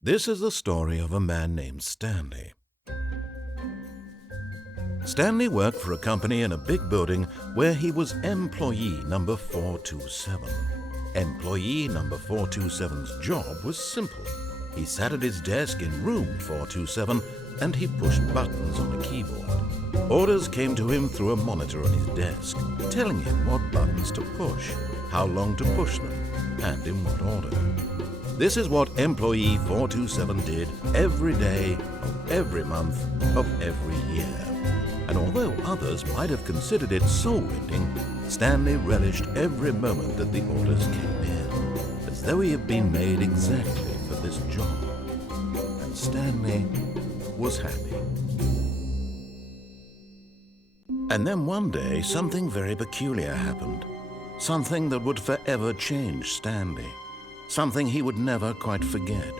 This is the story of a man named Stanley. Stanley worked for a company in a big building where he was employee number 427. Employee number 427's job was simple. He sat at his desk in room 427 and he pushed buttons on a keyboard. Orders came to him through a monitor on his desk, telling him what buttons to push, how long to push them, and in what order. This is what employee 427 did every day of every month of every year. And although others might have considered it soul-winning, Stanley relished every moment that the orders came in, as though he had been made exactly for this job. And Stanley was happy. And then one day, something very peculiar happened. Something that would forever change Stanley. Something he would never quite forget.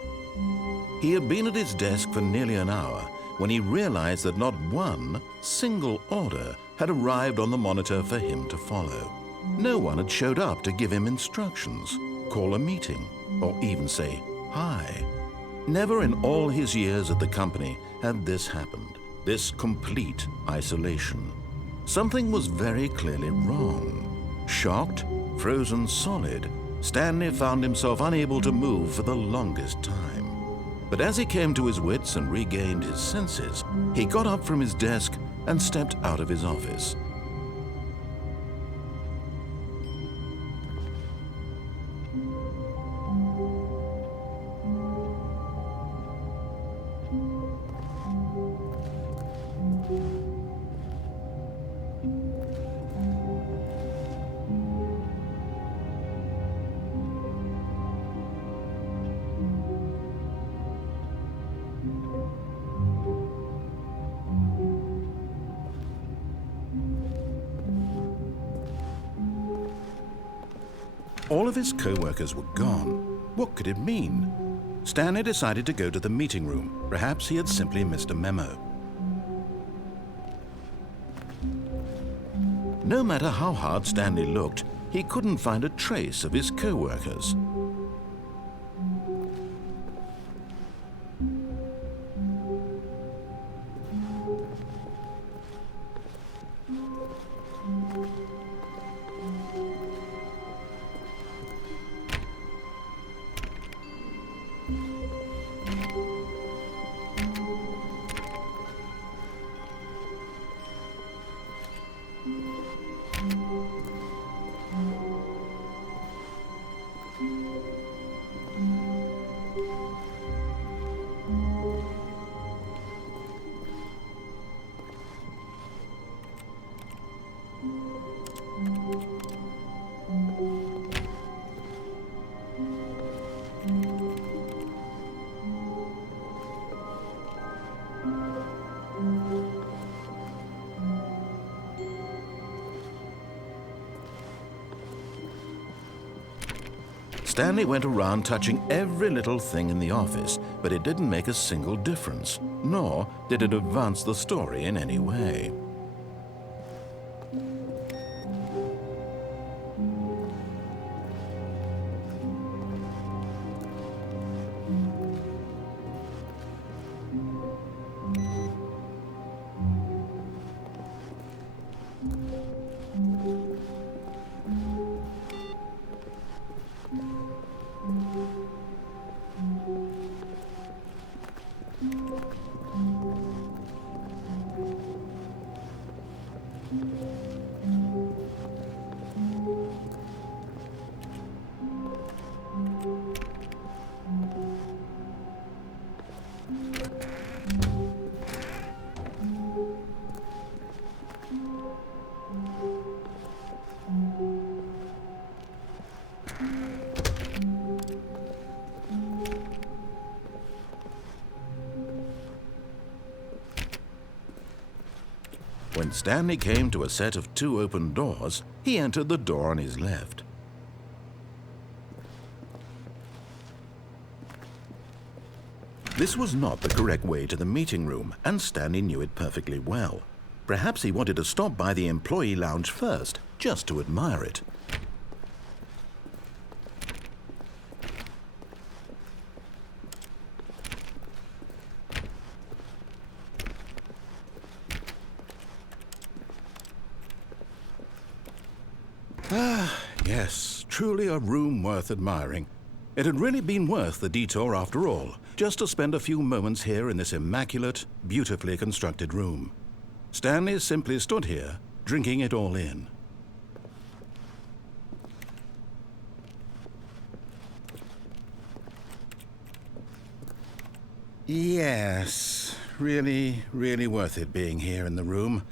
He had been at his desk for nearly an hour when he realized that not one single order had arrived on the monitor for him to follow. No one had showed up to give him instructions, call a meeting, or even say hi. Never in all his years at the company had this happened, this complete isolation. Something was very clearly wrong. Shocked, frozen solid, Stanley found himself unable to move for the longest time. But as he came to his wits and regained his senses, he got up from his desk and stepped out of his office. All of his co-workers were gone. What could it mean? Stanley decided to go to the meeting room. Perhaps he had simply missed a memo. No matter how hard Stanley looked, he couldn't find a trace of his co-workers. Stanley went around touching every little thing in the office, but it didn't make a single difference, nor did it advance the story in any way. When Stanley came to a set of 2 open doors, he entered the door on his left. This was not the correct way to the meeting room, and Stanley knew it perfectly well. Perhaps he wanted to stop by the employee lounge first, just to admire it. Yes, truly a room worth admiring. It had really been worth the detour after all, just to spend a few moments here in this immaculate, beautifully constructed room. Stanley simply stood here, drinking it all in. Yes, really, really worth it being here in the room.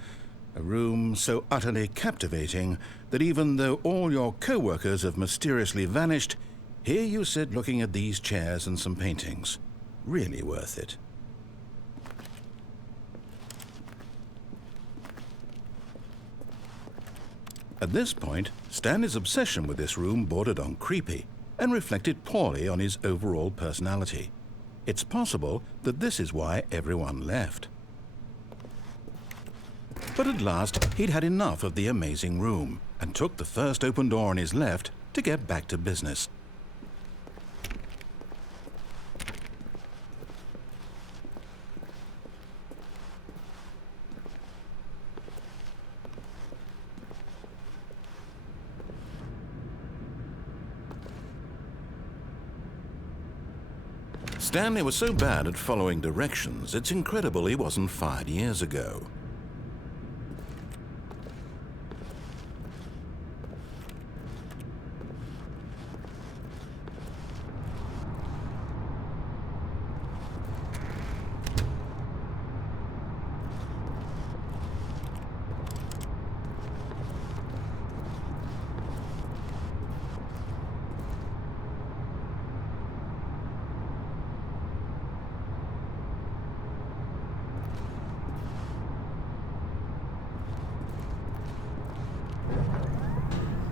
A room so utterly captivating that even though all your co-workers have mysteriously vanished, here you sit looking at these chairs and some paintings. Really worth it. At this point, Stanley's obsession with this room bordered on creepy and reflected poorly on his overall personality. It's possible that this is why everyone left. But at last, he'd had enough of the amazing room and took the first open door on his left to get back to business. Stanley was so bad at following directions, it's incredible he wasn't fired years ago.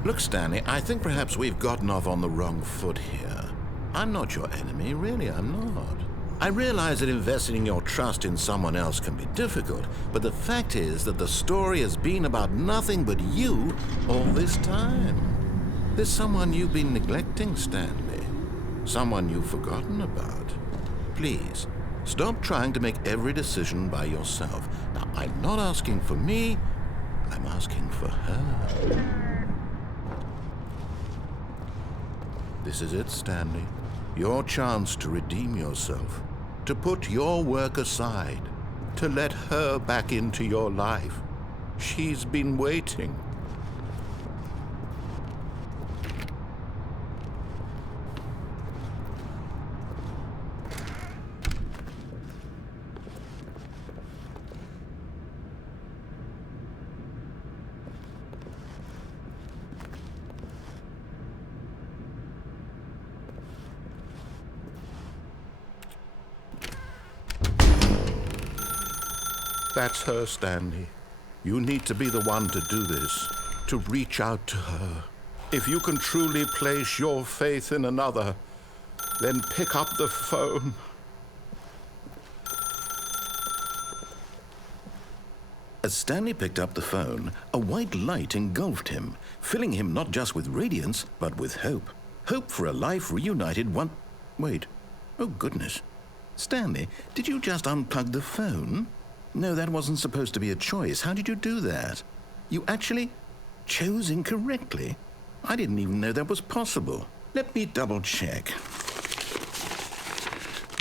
Look, Stanley, I think perhaps we've gotten off on the wrong foot here. I'm not your enemy, really, I'm not. I realize that investing your trust in someone else can be difficult, but the fact is that the story has been about nothing but you all this time. There's someone you've been neglecting, Stanley. Someone you've forgotten about. Please, stop trying to make every decision by yourself. Now, I'm not asking for me, I'm asking for her. This is it, Stanley. Your chance to redeem yourself, to put your work aside, to let her back into your life. She's been waiting. That's her, Stanley. You need to be the one to do this, to reach out to her. If you can truly place your faith in another, then pick up the phone. As Stanley picked up the phone, a white light engulfed him, filling him not just with radiance, but with hope. Hope for a life reunited one... Wait. Oh, goodness. Stanley, did you just unplug the phone? No, that wasn't supposed to be a choice. How did you do that? You actually chose incorrectly. I didn't even know that was possible. Let me double check.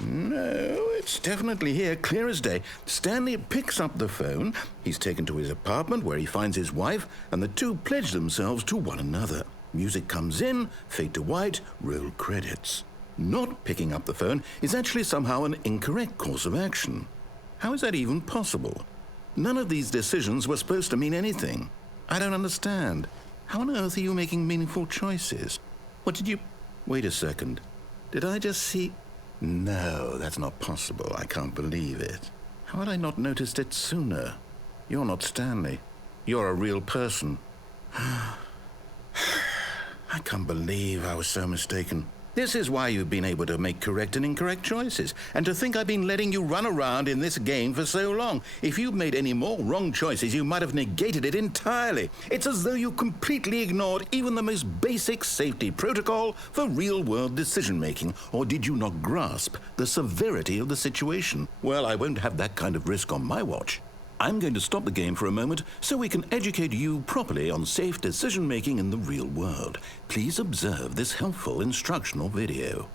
No, it's definitely here, clear as day. Stanley picks up the phone. He's taken to his apartment where he finds his wife, and the two pledge themselves to one another. Music comes in, fade to white, roll credits. Not picking up the phone is actually somehow an incorrect course of action. How is that even possible? None of these decisions were supposed to mean anything. I don't understand. How on earth are you making meaningful choices? What did you... Wait a second. Did I just see... No, that's not possible. I can't believe it. How had I not noticed it sooner? You're not Stanley. You're a real person. I can't believe I was so mistaken. This is why you've been able to make correct and incorrect choices. And to think I've been letting you run around in this game for so long. If you'd made any more wrong choices, you might have negated it entirely. It's as though you completely ignored even the most basic safety protocol for real-world decision-making. Or did you not grasp the severity of the situation? Well, I won't have that kind of risk on my watch. I'm going to stop the game for a moment so we can educate you properly on safe decision-making in the real world. Please observe this helpful instructional video.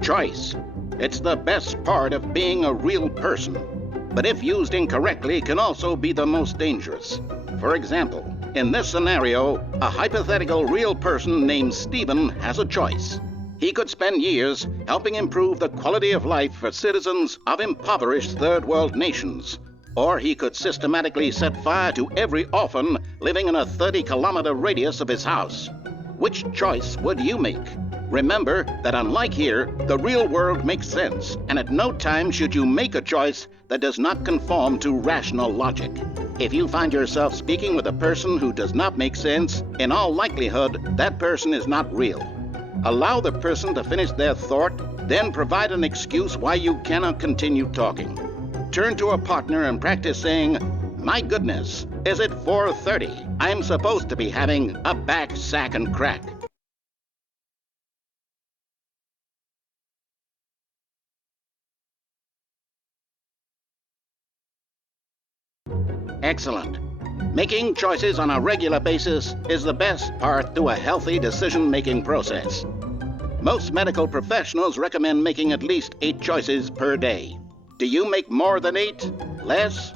Choice. It's the best part of being a real person, but if used incorrectly can also be the most dangerous. For example, in this scenario, a hypothetical real person named Stephen has a choice. He could spend years helping improve the quality of life for citizens of impoverished third world nations. Or he could systematically set fire to every orphan living in a 30-kilometer radius of his house. Which choice would you make? Remember that unlike here, the real world makes sense, and at no time should you make a choice that does not conform to rational logic. If you find yourself speaking with a person who does not make sense, in all likelihood, that person is not real. Allow the person to finish their thought, then provide an excuse why you cannot continue talking. Turn to a partner and practice saying, "My goodness, is it 4:30? I'm supposed to be having a back, sack, and crack." Excellent. Making choices on a regular basis is the best part to a healthy decision-making process. Most medical professionals recommend making at least 8 choices per day. Do you make more than 8? Less?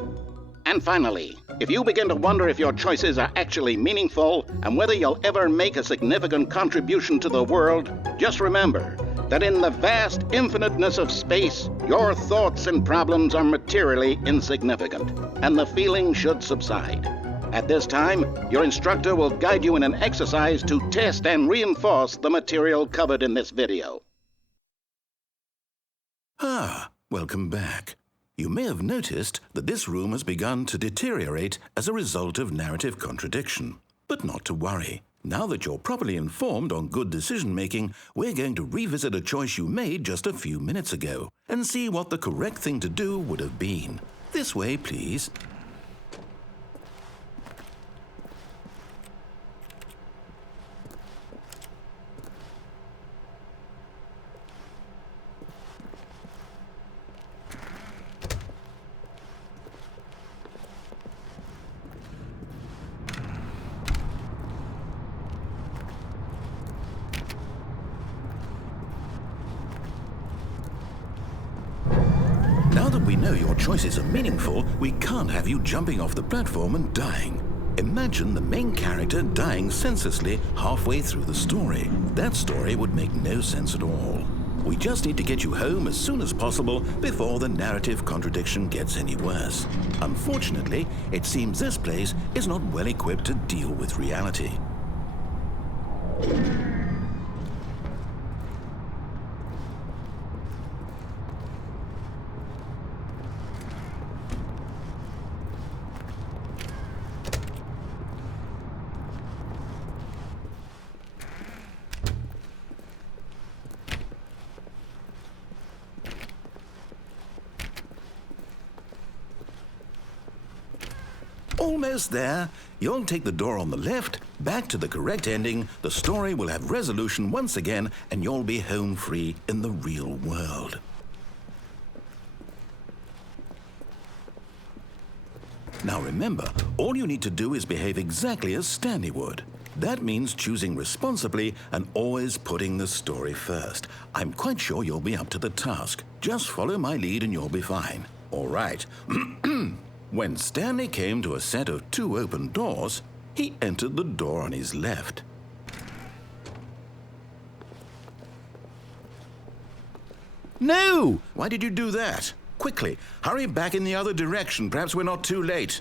And finally, if you begin to wonder if your choices are actually meaningful and whether you'll ever make a significant contribution to the world, just remember that in the vast infiniteness of space, your thoughts and problems are materially insignificant, and the feeling should subside. At this time, your instructor will guide you in an exercise to test and reinforce the material covered in this video. Welcome back. You may have noticed that this room has begun to deteriorate as a result of narrative contradiction. But not to worry. Now that you're properly informed on good decision-making, we're going to revisit a choice you made just a few minutes ago and see what the correct thing to do would have been. This way, please. Now that we know your choices are meaningful, we can't have you jumping off the platform and dying. Imagine the main character dying senselessly halfway through the story. That story would make no sense at all. We just need to get you home as soon as possible before the narrative contradiction gets any worse. Unfortunately, it seems this place is not well equipped to deal with reality. Almost there. You'll take the door on the left, back to the correct ending, the story will have resolution once again, and you'll be home free in the real world. Now remember, all you need to do is behave exactly as Stanley would. That means choosing responsibly and always putting the story first. I'm quite sure you'll be up to the task. Just follow my lead and you'll be fine. All right. When Stanley came to a set of 2 open doors, he entered the door on his left. No! Why did you do that? Quickly, hurry back in the other direction. Perhaps we're not too late.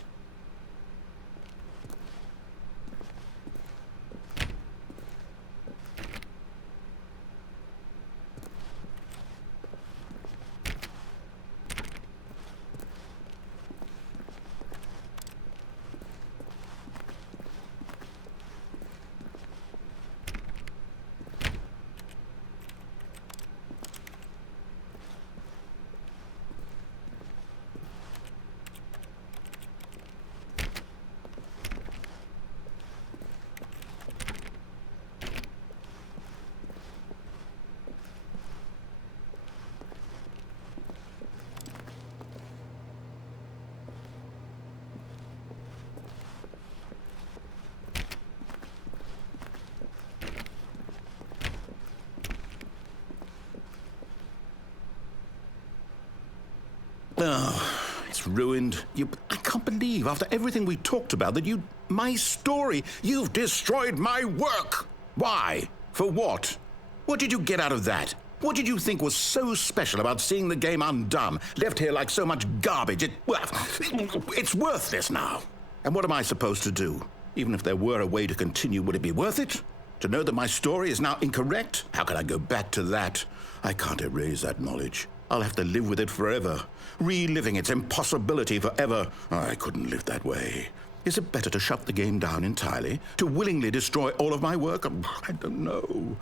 just ruined. I can't believe, after everything we talked about, that my story, you've destroyed my work. Why? For what? What did you get out of that? What did you think was so special about seeing the game undone, left here like so much garbage? It's worthless now. And what am I supposed to do? Even if there were a way to continue, would it be worth it? To know that my story is now incorrect? How can I go back to that? I can't erase that knowledge. I'll have to live with it forever, reliving its impossibility forever. I couldn't live that way. Is it better to shut the game down entirely? To willingly destroy all of my work? I don't know.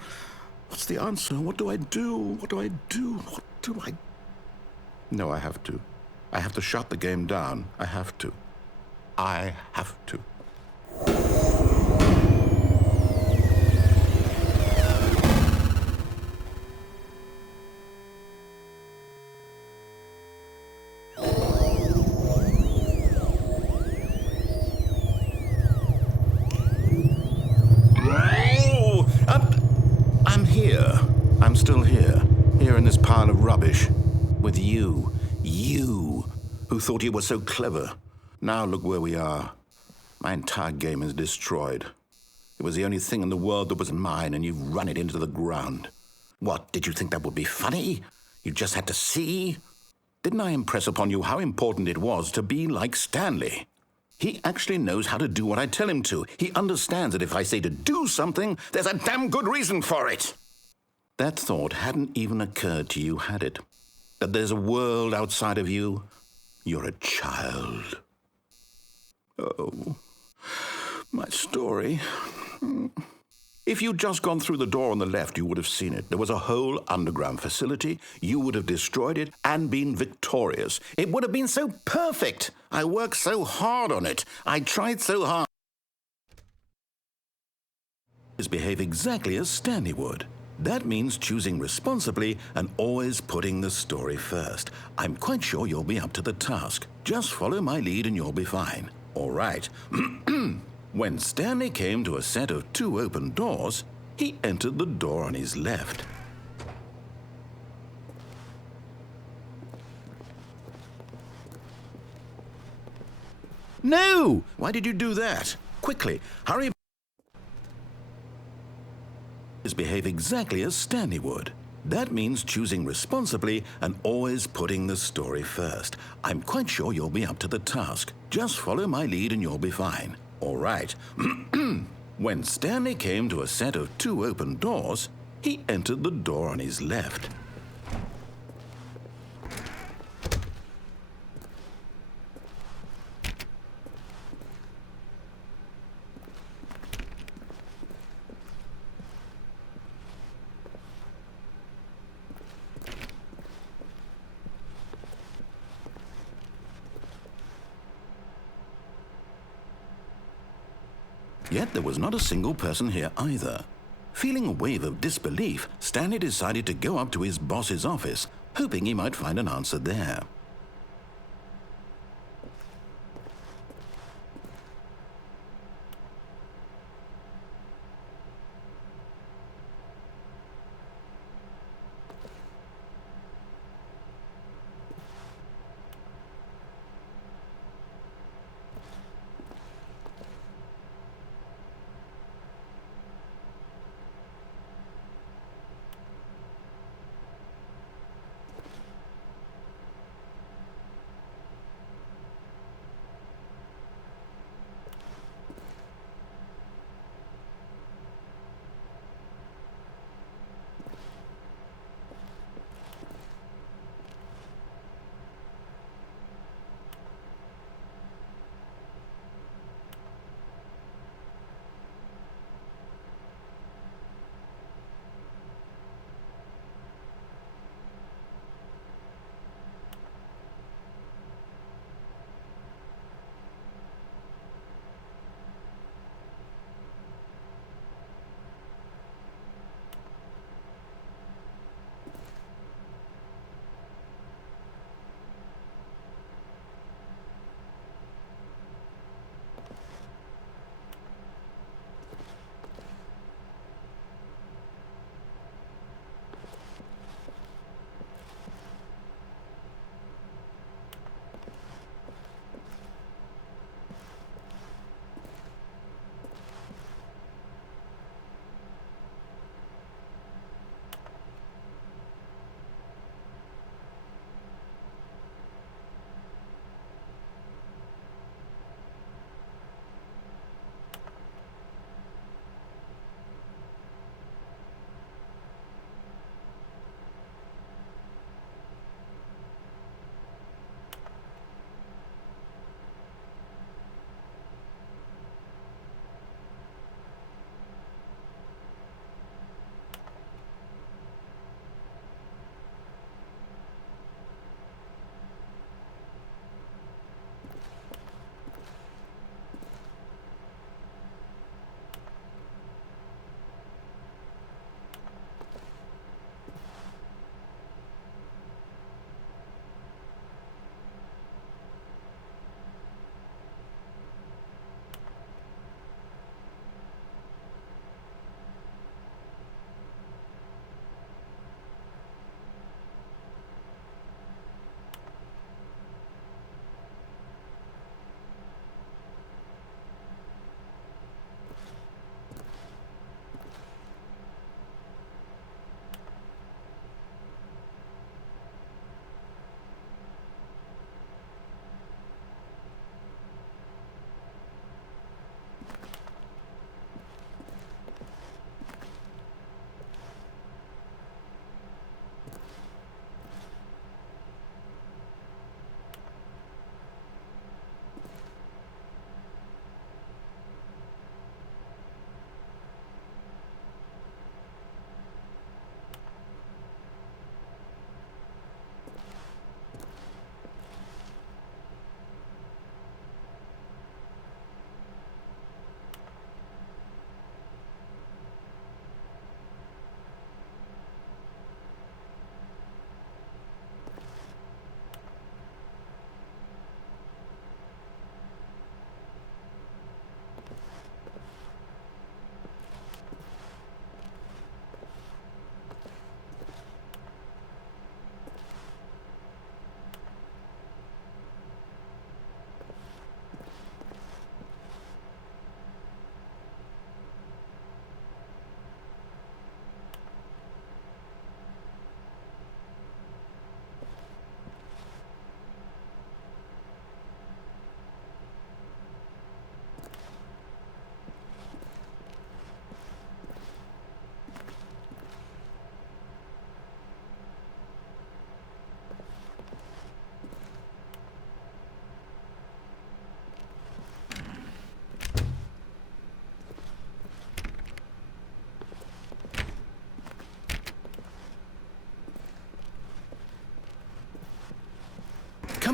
What's the answer? What do I do? What do I do? What do I... No, I have to. I have to shut the game down. I have to. I have to. I'm here. I'm still here. Here in this pile of rubbish. With you. You, who thought you were so clever. Now look where we are. My entire game is destroyed. It was the only thing in the world that was mine, and you've run it into the ground. What, did you think that would be funny? You just had to see? Didn't I impress upon you how important it was to be like Stanley? He actually knows how to do what I tell him to. He understands that if I say to do something, there's a damn good reason for it. That thought hadn't even occurred to you, had it? That there's a world outside of you? You're a child. Oh, my story. If you'd just gone through the door on the left, you would have seen it. There was a whole underground facility. You would have destroyed it and been victorious. It would have been so perfect. I worked so hard on it. I tried so hard. Behave exactly as Stanley would. That means choosing responsibly and always putting the story first. I'm quite sure you'll be up to the task. Just follow my lead and you'll be fine. All right. When Stanley came to a set of 2 open doors, he entered the door on his left. No! Why did you do that? Quickly, hurry. Behave exactly as Stanley would. That means choosing responsibly and always putting the story first. I'm quite sure you'll be up to the task. Just follow my lead and you'll be fine. All right. When Stanley came to a set of 2 open doors, he entered the door on his left. Yet there was not a single person here either. Feeling a wave of disbelief, Stanley decided to go up to his boss's office, hoping he might find an answer there.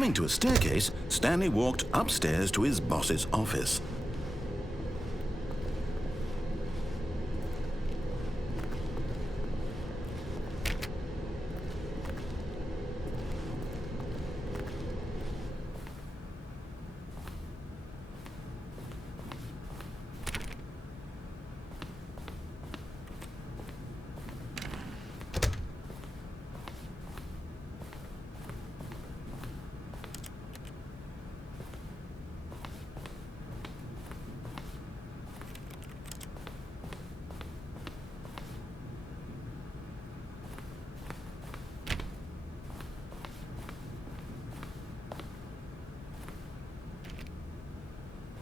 Coming to a staircase, Stanley walked upstairs to his boss's office.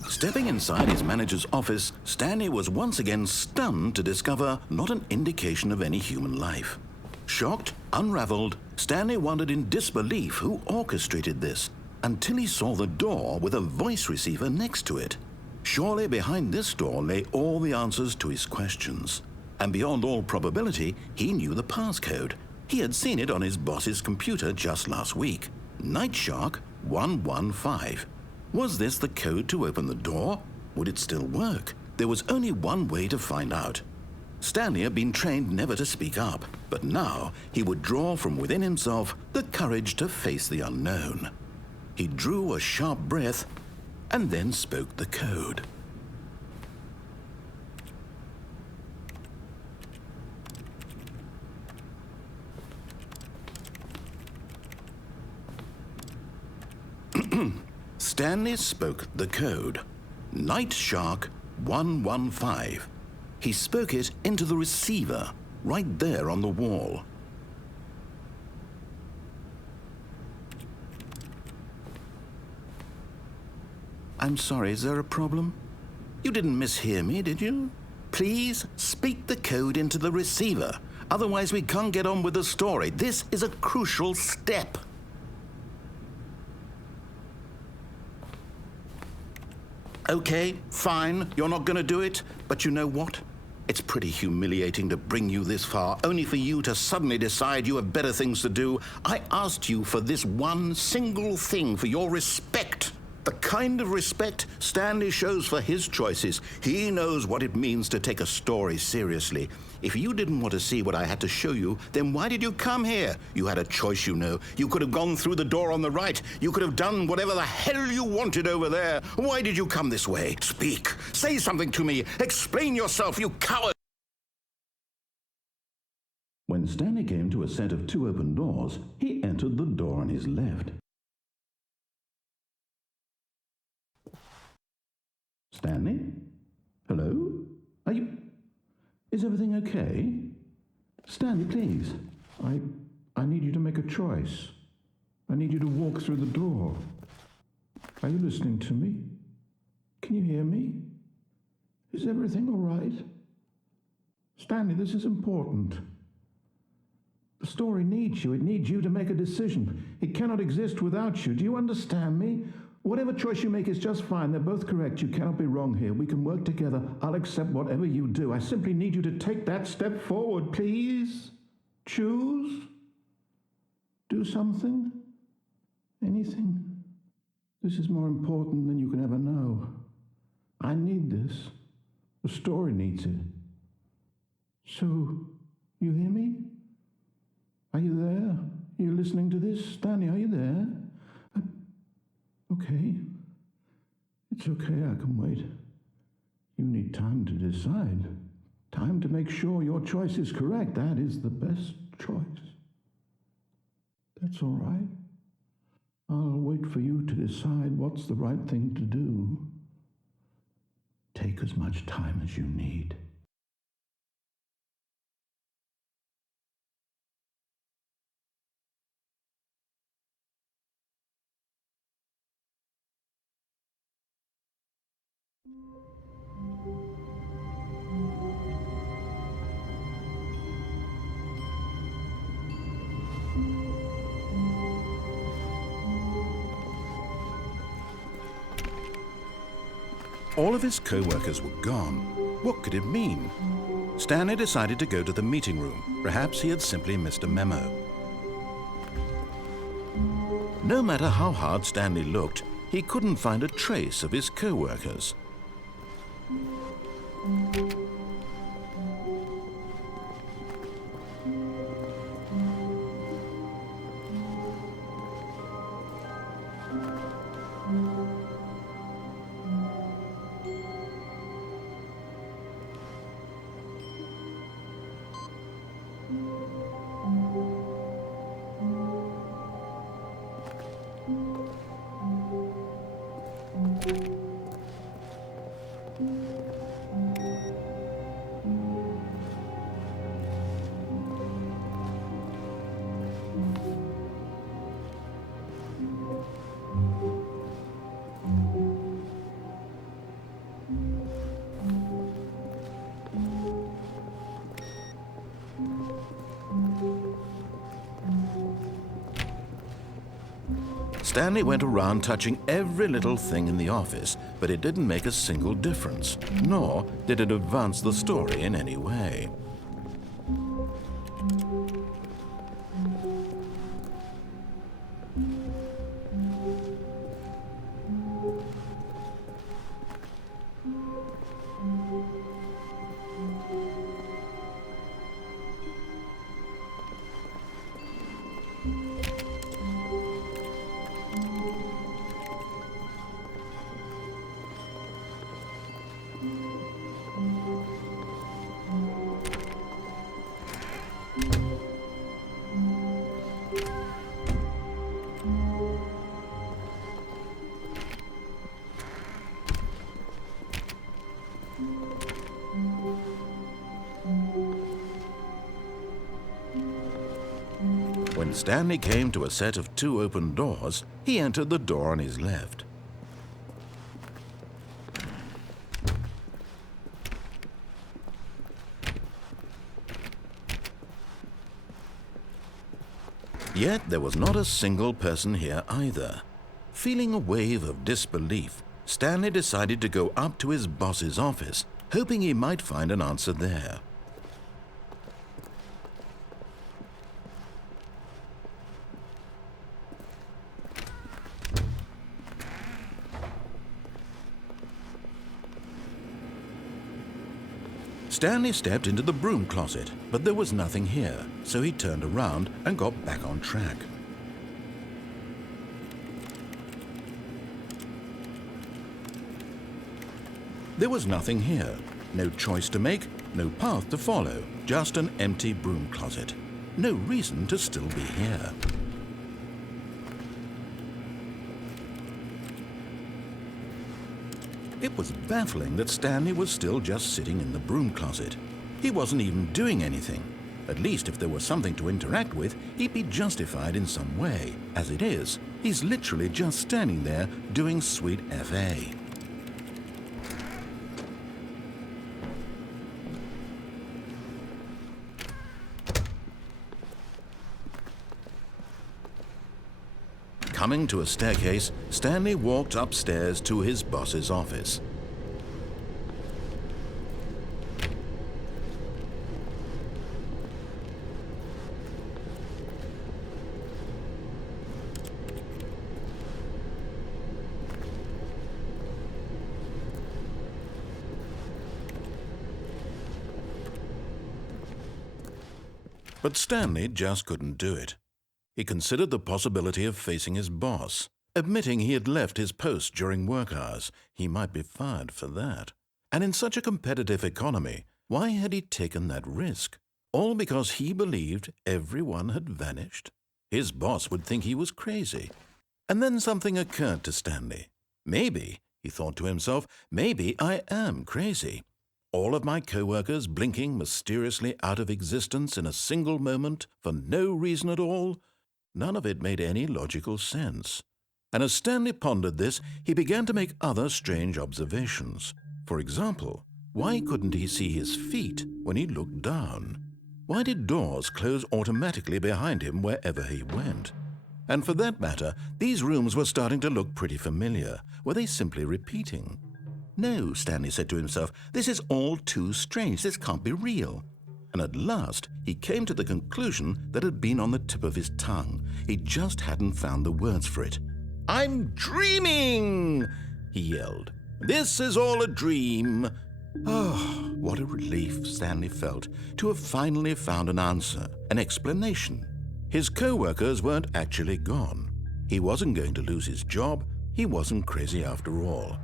Stepping inside his manager's office, Stanley was once again stunned to discover not an indication of any human life. Shocked, unraveled, Stanley wondered in disbelief who orchestrated this, until he saw the door with a voice receiver next to it. Surely behind this door lay all the answers to his questions. And beyond all probability, he knew the passcode. He had seen it on his boss's computer just last week. Night Shark 115. Was this the code to open the door? Would it still work? There was only one way to find out. Stanley had been trained never to speak up, but now he would draw from within himself the courage to face the unknown. He drew a sharp breath and then spoke the code. Stanley spoke the code. Night Shark 115. He spoke it into the receiver, right there on the wall. I'm sorry, is there a problem? You didn't mishear me, did you? Please speak the code into the receiver. Otherwise, we can't get on with the story. This is a crucial step. Okay, fine, you're not going to do it, but you know what? It's pretty humiliating to bring you this far, only for you to suddenly decide you have better things to do. I asked you for this one single thing, for your respect. The kind of respect Stanley shows for his choices. He knows what it means to take a story seriously. If you didn't want to see what I had to show you, then why did you come here? You had a choice, you know. You could have gone through the door on the right. You could have done whatever the hell you wanted over there. Why did you come this way? Speak. Say something to me. Explain yourself, you coward. When Stanley came to a set of two open doors, he entered the door on his left. Stanley? Hello? Are you... Is everything okay? Stanley, please. I need you to make a choice. I need you to walk through the door. Are you listening to me? Can you hear me? Is everything all right? Stanley, this is important. The story needs you. It needs you to make a decision. It cannot exist without you. Do you understand me? Whatever choice you make is just fine. They're both correct. You cannot be wrong here. We can work together. I'll accept whatever you do. I simply need you to take that step forward, please. Choose. Do something. Anything. This is more important than you can ever know. I need this. The story needs it. So, you hear me? Are you there? Are you listening to this? Stanley, are you there? Okay. It's okay, I can wait. You need time to decide. Time to make sure your choice is correct. That is the best choice. That's all right. I'll wait for you to decide what's the right thing to do. Take as much time as you need. All of his co-workers were gone. What could it mean? Stanley decided to go to the meeting room. Perhaps he had simply missed a memo. No matter how hard Stanley looked, he couldn't find a trace of his co-workers. Stanley went around touching every little thing in the office, but it didn't make a single difference, nor did it advance the story in any way. When Stanley came to a set of 2 open doors, he entered the door on his left. Yet there was not a single person here either. Feeling a wave of disbelief, Stanley decided to go up to his boss's office, hoping he might find an answer there. Stanley stepped into the broom closet, but there was nothing here, so he turned around and got back on track. There was nothing here, no choice to make, no path to follow, just an empty broom closet. No reason to still be here. It was baffling that Stanley was still just sitting in the broom closet. He wasn't even doing anything. At least if there was something to interact with, he'd be justified in some way. As it is, he's literally just standing there doing sweet FA. Coming to a staircase, Stanley walked upstairs to his boss's office. But Stanley just couldn't do it. He considered the possibility of facing his boss. Admitting he had left his post during work hours, he might be fired for that. And in such a competitive economy, why had he taken that risk? All because he believed everyone had vanished? His boss would think he was crazy. And then something occurred to Stanley. Maybe, he thought to himself, maybe I am crazy. All of my co-workers blinking mysteriously out of existence in a single moment for no reason at all? None of it made any logical sense. And as Stanley pondered this, he began to make other strange observations. For example, why couldn't he see his feet when he looked down? Why did doors close automatically behind him wherever he went? And for that matter, these rooms were starting to look pretty familiar. Were they simply repeating? No, Stanley said to himself, this is all too strange. This can't be real. and at last he came to the conclusion that had been on the tip of his tongue. He just hadn't found the words for it. "I'm dreaming!" he yelled. "This is all a dream." Oh, what a relief Stanley felt to have finally found an answer, an explanation. His co-workers weren't actually gone. He wasn't going to lose his job. He wasn't crazy after all.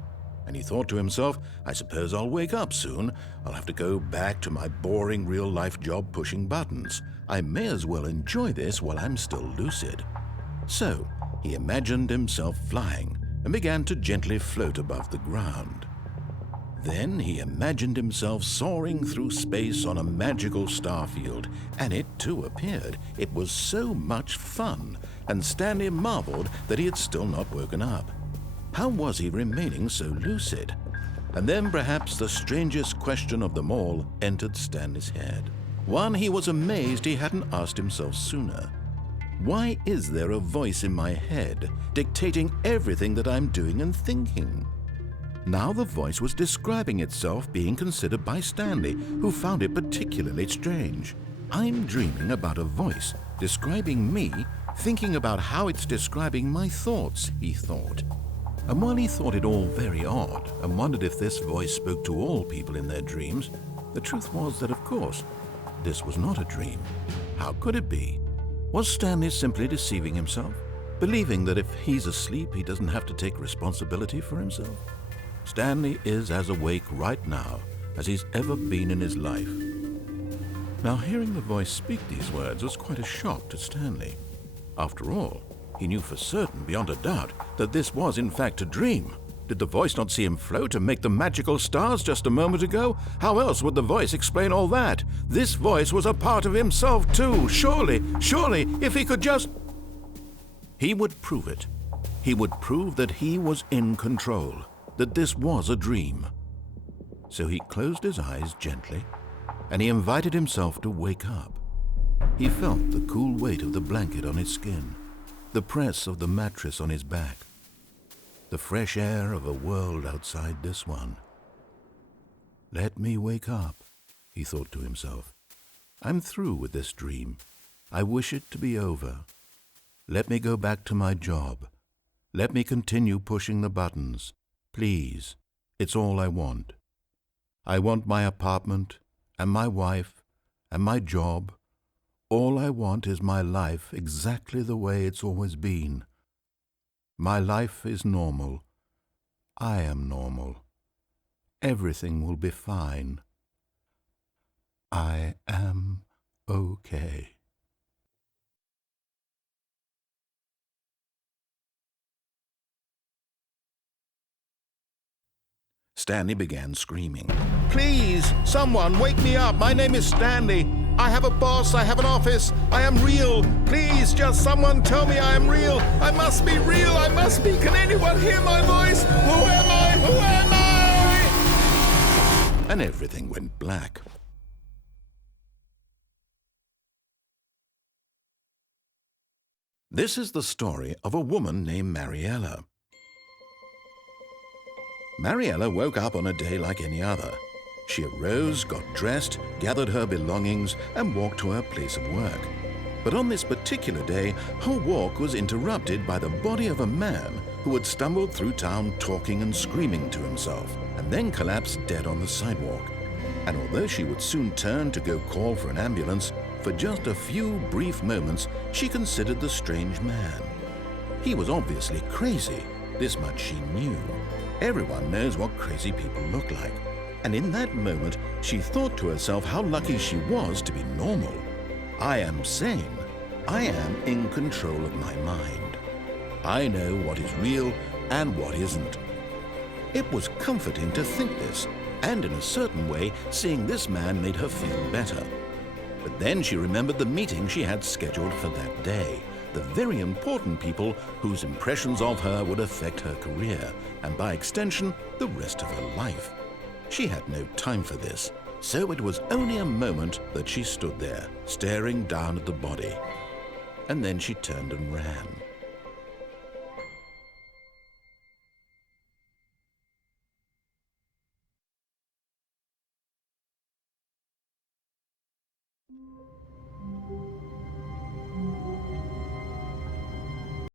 And he thought to himself, I suppose I'll wake up soon. I'll have to go back to my boring real-life job pushing buttons. I may as well enjoy this while I'm still lucid. So he imagined himself flying and began to gently float above the ground. Then he imagined himself soaring through space on a magical starfield, and it too appeared. It was so much fun, and Stanley marveled that he had still not woken up. How was he remaining so lucid? And then perhaps the strangest question of them all entered Stanley's head. One he was amazed he hadn't asked himself sooner. Why is there a voice in my head dictating everything that I'm doing and thinking? Now the voice was describing itself being considered by Stanley, who found it particularly strange. I'm dreaming about a voice describing me, thinking about how it's describing my thoughts, he thought. And while he thought it all very odd and wondered if this voice spoke to all people in their dreams, the truth was that, of course, this was not a dream. How could it be? Was Stanley simply deceiving himself, believing that if he's asleep, he doesn't have to take responsibility for himself? Stanley is as awake right now as he's ever been in his life. Now, hearing the voice speak these words was quite a shock to Stanley. After all, he knew for certain, beyond a doubt, that this was in fact a dream. Did the voice not see him float and make the magical stars just a moment ago? How else would the voice explain all that? This voice was a part of himself too. Surely, if he could just... He would prove it. He would prove that he was in control, that this was a dream. So he closed his eyes gently, and he invited himself to wake up. He felt the cool weight of the blanket on his skin, the press of the mattress on his back, the fresh air of a world outside this one. Let me wake up, he thought to himself. I'm through with this dream. I wish it to be over. Let me go back to my job. Let me continue pushing the buttons. Please, it's all I want. I want my apartment and my wife and my job. All I want is my life exactly the way it's always been. My life is normal. I am normal. Everything will be fine. I am okay. Stanley began screaming. Please, someone, wake me up. My name is Stanley. I have a boss. I have an office. I am real. Please, just someone tell me I am real. I must be real. I must be. Can anyone hear my voice? Who am I? Who am I? And everything went black. This is the story of a woman named Mariella. Mariella woke up on a day like any other. She arose, got dressed, gathered her belongings, and walked to her place of work. But on this particular day, her walk was interrupted by the body of a man who had stumbled through town talking and screaming to himself, and then collapsed dead on the sidewalk. And although she would soon turn to go call for an ambulance, for just a few brief moments she considered the strange man. He was obviously crazy. This much she knew. Everyone knows what crazy people look like. And in that moment, she thought to herself how lucky she was to be normal. I am sane. I am in control of my mind. I know what is real and what isn't. It was comforting to think this, and in a certain way, seeing this man made her feel better. But then she remembered the meeting she had scheduled for that day. The very important people whose impressions of her would affect her career, and by extension, the rest of her life. She had no time for this, so it was only a moment that she stood there, staring down at the body. And then she turned and ran.